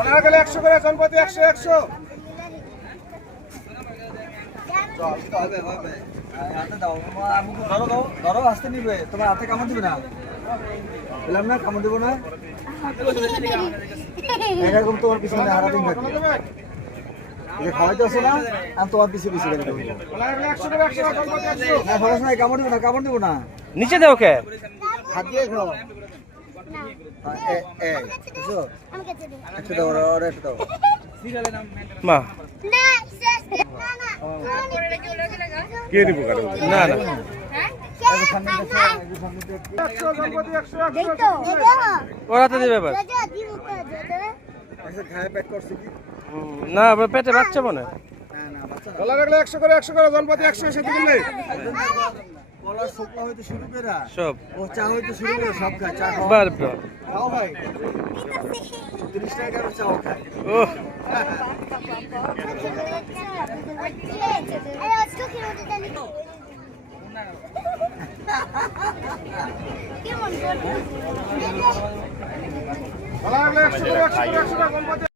100 করে গণপতি 100 100 হাতে দাও আমাকে ধরো দাও ধরো আসতে নিবে তোমার হাতে কামড় দিবে না বললাম না কামড় দেবো না এরকম তোমার পিছনে হারা দিন থাকবে যে খাওয়াইতে আসো না আমি তোমার পিছিয়ে পিছিয়ে গেলে দেবো 100 করে 100 গণপতি 100 না খরচ নাই কামড় দেবো না কামড় দেবো না নিচে দেও কে হাত দিয়ে খাও বুঝছো একটু দাও ওরা একটু দাও মা না শেষ না না কে দিব কারো না না 100 গণপতি 100 দেই তো ওরাতে দিবে এবার রাজা দিব তো আচ্ছা খায় প্যাক করছে কি না আবার পেটে বাচ্চা মনে না না বাচ্চা গলা রাখলে 100 করে গণপতি 100 এসে দিবেন নাই কলার সোপা হইতে শুরু করে সব ও চা হইতে শুরু করে সব খায় চা খাও বার খাও ভাই 30 টাকা করে চাও খায় ও আরে আজকে কি হতে জানি কেমন করতে গলা রাখলে 100 করে গণপতি